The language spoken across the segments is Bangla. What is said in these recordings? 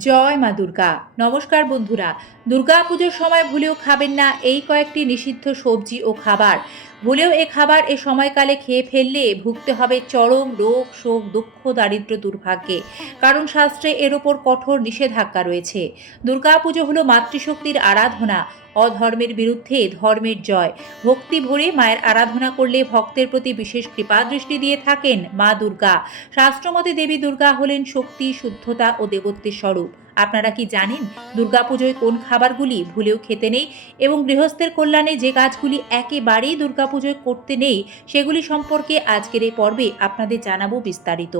জয় মা দুর্গা। নমস্কার বন্ধুরা। দুর্গা পুজোর সময় ভুলেও খাবেন না এই কয়েকটি নিষিদ্ধ সবজি ও খাবার। ভুলেও এ খাবার এ সময়কালে খেয়ে ফেললে ভুগতে হবে চরম রোগ, শোক, দুঃখ দারিদ্র দুর্ভাগ্যে। কারণ শাস্ত্রে এর ওপর কঠোর নিষেধাজ্ঞা রয়েছে। দুর্গাপুজো হলো মাতৃশক্তির আরাধনা, অধর্মের বিরুদ্ধে ধর্মের জয়। ভক্তি ভরে মায়ের আরাধনা করলে ভক্তের প্রতি বিশেষ কৃপা দৃষ্টি দিয়ে থাকেন মা দুর্গা। শাস্ত্রমতে দেবী দুর্গা হলেন শক্তি, শুদ্ধতা ও দেবত্বের স্বরূপ। আপনারা কি জানেন দুর্গাপুজোয় কোন খাবারগুলি ভুলেও খেতে নেই এবং গৃহস্থের কল্যাণে যে কাজগুলি একেবারেই দুর্গাপুজোয় করতে নেই সেগুলি সম্পর্কে আজকের এই পর্বে আপনাদের জানাব বিস্তারিত।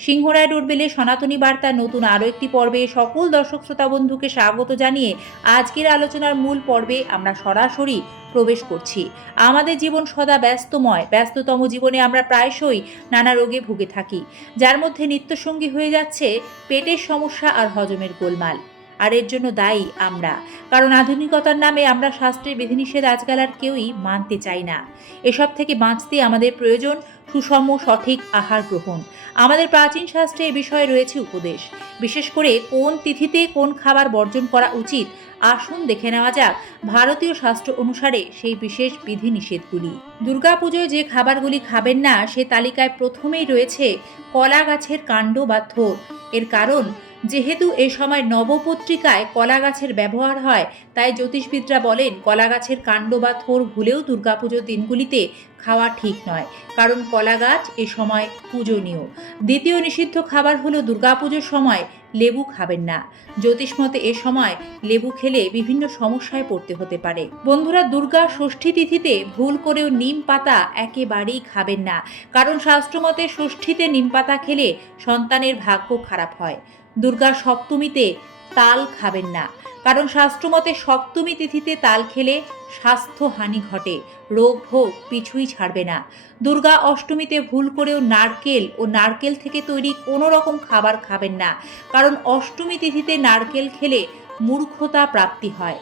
সিংহরায় ডোরবেলে সনাতনী বার্তা নতুন আরও একটি পর্বে সকল দর্শক শ্রোতা বন্ধুকে স্বাগত জানিয়ে আজকের আলোচনার মূল পর্বে আমরা সরাসরি প্রবেশ করছি। আমাদের জীবন সদা ব্যস্তময়। ব্যস্ততম জীবনে আমরা প্রায়শই নানা রোগে ভুগে থাকি। যার মধ্যে নিত্যসঙ্গী হয়ে যাচ্ছে পেটের সমস্যা আর হজমের গোলমাল। আর এর জন্য দায়ী আমরা। কারণ আধুনিকতার নামে আমরা শাস্ত্রের বিধিনিষেধ আজকাল আর কেউই মানতে চাই না। এসব থেকে বাঁচতে আমাদের প্রয়োজন সুষম, সঠিক আহার গ্রহণ। আমাদের প্রাচীন শাস্ত্রে এ বিষয়ে রয়েছে উপদেশ। বিশেষ করে কোন তিথিতে কোন খাবার বর্জন করা উচিত, আসুন দেখে নেওয়া যাক। ভারতীয় শাস্ত্র অনুসারে সেই বিশেষ বিধি নিষেধগুলি দুর্গাপুজোয় যে খাবারগুলি খাবেন না, সে তালিকায় প্রথমেই রয়েছে কলা গাছের কাণ্ড বা থোর। এর কারণ যেহেতু এ সময় নবপত্রিকায় কলা গাছের ব্যবহার হয়, তাই জ্যোতিষবিদরা বলেন কলা গাছের কাণ্ড বা থোর ভুলেও দুর্গাপুজোর দিনগুলিতে খাওয়া ঠিক নয়, কারণ কলা গাছ এ সময় পূজনীয়। দ্বিতীয় নিষিদ্ধ খাবার হলো দুর্গাপুজোর সময় লেবু খাবেন না। জ্যোতিষমতে এ সময় লেবু খেলে বিভিন্ন সমস্যায় পড়তে হতে পারে। বন্ধুরা, দুর্গা ষষ্ঠী তিথিতে ভুল করেও নিম পাতা একেবারেই খাবেন না, কারণ শাস্ত্রমতে ষষ্ঠীতে নিম পাতা খেলে সন্তানের ভাগ্য খারাপ হয়। দুর্গা সপ্তমীতে তাল খাবেন না। কারণ শাস্ত্রমতে সপ্তমী তিথিতে তাল খেলে স্বাস্থ্যহানি ঘটে, রোগ ভোগ পিছুই ছাড়বে না। দুর্গা অষ্টমীতে ভুল করেও নারকেল ও নারকেল থেকে তৈরি কোনো রকম খাবার খাবেন না, কারণ অষ্টমী তিথিতে নারকেল খেলে মূর্খতা প্রাপ্তি হয়।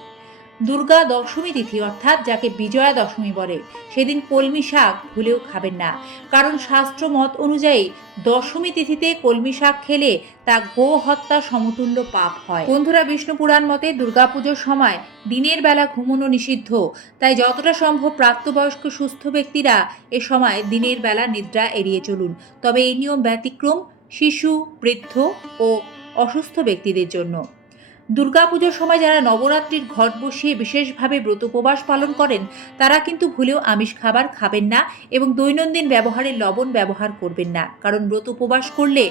দুর্গা দশমী তিথি অর্থাৎ যাকে বিজয়া দশমী বলে, সেদিন কলমি শাক ভুলেও খাবেন না। কারণ শাস্ত্র মত অনুযায়ী দশমী তিথিতে কলমি শাক খেলে তা গো হত্যা সমতুল্য পাপ হয়। বন্ধুরা, বিষ্ণু পুরাণ মতে দুর্গাপুজোর সময় দিনের বেলা ঘুমনো নিষিদ্ধ। তাই যতটা সম্ভব প্রাপ্তবয়স্ক সুস্থ ব্যক্তিরা এ সময় দিনের বেলা নিদ্রা এড়িয়ে চলুন। তবে এই নিয়ম ব্যতিক্রম শিশু, বৃদ্ধ ও অসুস্থ ব্যক্তিদের জন্য। দুর্গাপুজোর সময় যারা নবরাত্রির ঘট বসিয়ে বিশেষভাবে ব্রত উপবাস পালন করেন, তারা কিন্তু ভুলেও আমিষ খাবার খাবেন না এবং দৈনন্দিন ব্যবহারে লবণ ব্যবহার করবেন না। কারণ ব্রত উপবাস করলে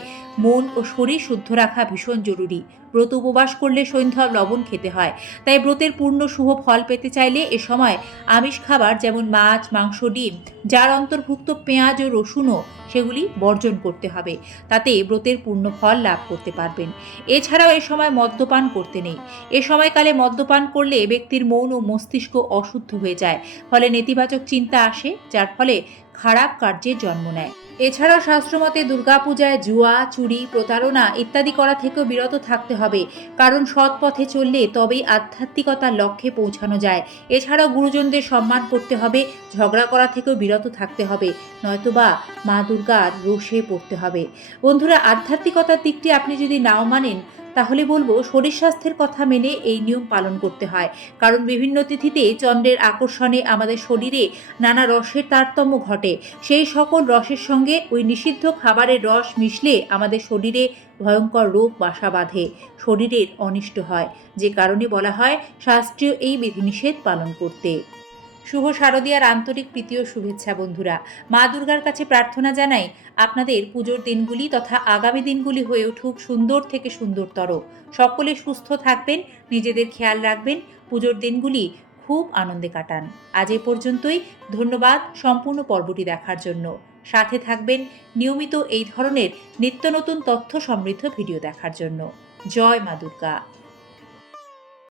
মন ও শরীর শুদ্ধ রাখা ভীষণ জরুরি। ব্রত উপবাস করলে সন্ধ্যা লবণ খেতে হয়। তাই ব্রতের পূর্ণ শুভ ফল পেতে চাইলে এ সময় আমিষ খাবার যেমন মাছ, মাংস, ডিম, যার অন্তর্ভুক্ত পেঁয়াজ ও রসুনও সেগুলি বর্জন করতে হবে। তাতে ব্রতের পূর্ণ ফল লাভ করতে পারবেন। এছাড়াও এ সময় মদ্যপান করতে নেই। এ সময়কালে মদ্যপান করলে ব্যক্তির মন ও মস্তিষ্ক অশুদ্ধ হয়ে যায়। ফলে নেতিবাচক চিন্তা আসে, যার ফলে খারাপ কার্যের জন্ম নেয়। এছাড়াও শাস্ত্রমতে দুর্গাপূজায় জুয়া, চুরি, প্রতারণা ইত্যাদি করা থেকেও বিরত থাকতে হবে। কারণ সৎ পথে চললে তবেই আধ্যাত্মিকতার লক্ষ্যে পৌঁছানো যায়। এছাড়াও গুরুজনদের সম্মান করতে হবে, ঝগড়া করা থেকেও বিরত থাকতে হবে। নয়তোবা মা দুর্গার রোষে পড়তে হবে। বন্ধুরা, আধ্যাত্মিকতার দিকটি আপনি যদি নাও মানেন তাহলে বলব, শরীর স্বাস্থ্যের কথা মেনে এই নিয়ম পালন করতে হয়। কারণ বিভিন্ন তিথিতে চন্দ্রের আকর্ষণে আমাদের শরীরে নানা রসের তারতম্য ঘটে। সেই সকল রসের সঙ্গে ওই নিষিদ্ধ খাবারের রস মিশলে আমাদের শরীরে ভয়ঙ্কর রোগ, বাসা বাঁধে। শরীরের অনিষ্ট হয়। যে কারণে বলা হয়, শাস্ত্রীয় এই বিধিনিষেধ পালন করতে। শুভ শারদীয়ার আন্তরিক প্রীতি ও শুভেচ্ছা বন্ধুরা। মা দুর্গার কাছে প্রার্থনা জানাই আপনাদের পুজোর দিনগুলি তথা আগামী দিনগুলি হয়ে উঠুক সুন্দর থেকে সুন্দরতর। সকলে সুস্থ থাকবেন, নিজেদের খেয়াল রাখবেন, পুজোর দিনগুলি খুব আনন্দে কাটান। আজ এ পর্যন্তই, ধন্যবাদ সম্পূর্ণ পর্বটি দেখার জন্য। সাথে থাকবেন নিয়মিত এই ধরনের নিত্য নতুন তথ্য সমৃদ্ধ ভিডিও দেখার জন্য। জয় মা দুর্গা।